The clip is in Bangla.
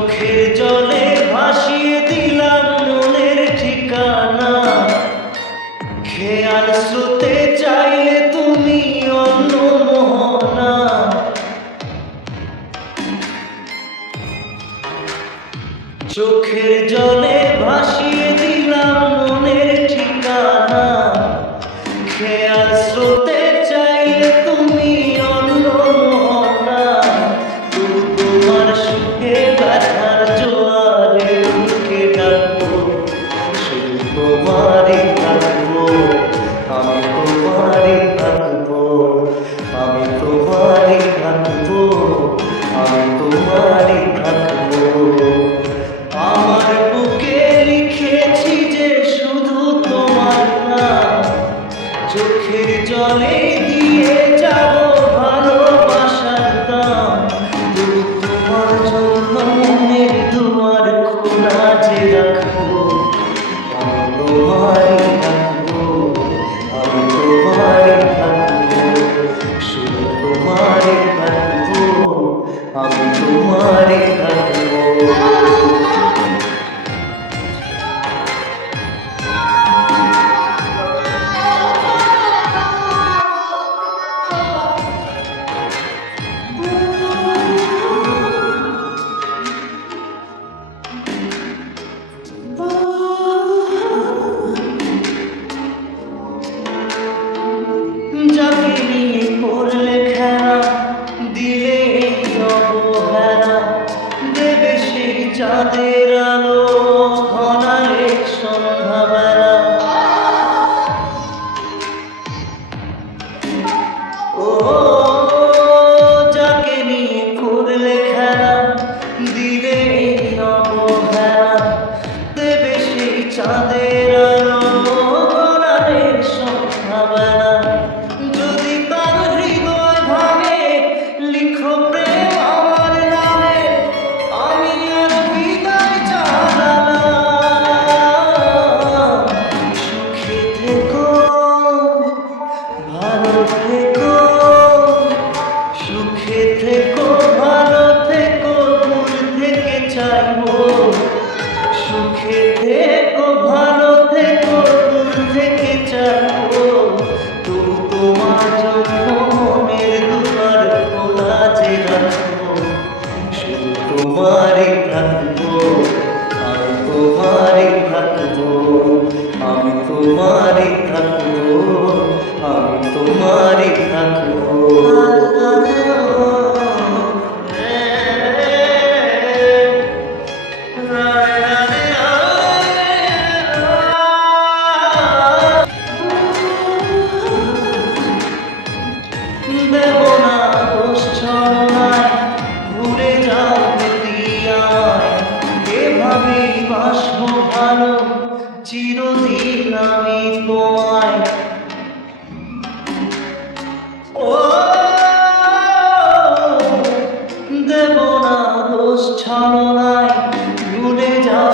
চোখের জলে ভাসিয়ে দিলাম মনের ঠিকানা, খেয়াল স্রোতে চাইলে তুমি অন্য মোহনা। চোখের জলে ভাসিয়ে দিলাম মনের ঠিকানা, খেয়াল স্রোতে চাইলে তুমি অন্য মোহনা। তবু তোমার সুখে ব্যথার জোয়ারে বুকে ডাকবো, শুধু তোমারই থাকবো, আমি তোমারই থাকবো, আমি তোমারই থাকবো, আমি তোমারই থাকবো। আমার বুকে লিখেছি যে শুধু তোমার নাম, চোখের জলে দিয়ে যাব ভালোবাসার দাম। তবু তোমার জন্য মনের দুয়ার খোলা যে রাখবো, আমি তোমারই থাকবো, আমি তোমারই থাকবো, শুধু তোমারই থাকবো, আমি তোমারই থাকবো। যাকে নিয়ে করলে খেলা, দিলে এই অবহেলা, দেবে সেই চাঁদের আলো ঘনালে সন্ধ্যাবেলা। ও যাকে নিয়ে করলে খেলা, দিলে এই অবহেলা, দেবে সেই চাঁদের আলো ঘনালে সন্ধ্যাবেলা। যদি তার হৃদয় ভাঙে, লিখো প্রেম আমার নামে, আমি আর বিদায় জানালাম। সুখে থেকো, ভালো থেকো, সুখে থেকো, ভালো থেকো, দূর থেকে চাইবো। সুখে থেকো, ভালো থেকো, দূর থেকে চাইবো। তবু তোমার জন্য মনের দুয়ার খোলা যে রাখবো, শুধু তোমারই থাকবো, আমি তোমারই থাকবো, আমি তোমারই থাকবো, আমি তোমারই থাকবো। দেব না দোষ ছলনায়, ভুলে যাও যদি আমায়, এভাবেই বাসবো ভালো চিরদিন আমি তোমায়। ও দেব না দোষ ছলনায়, ভুলে যাও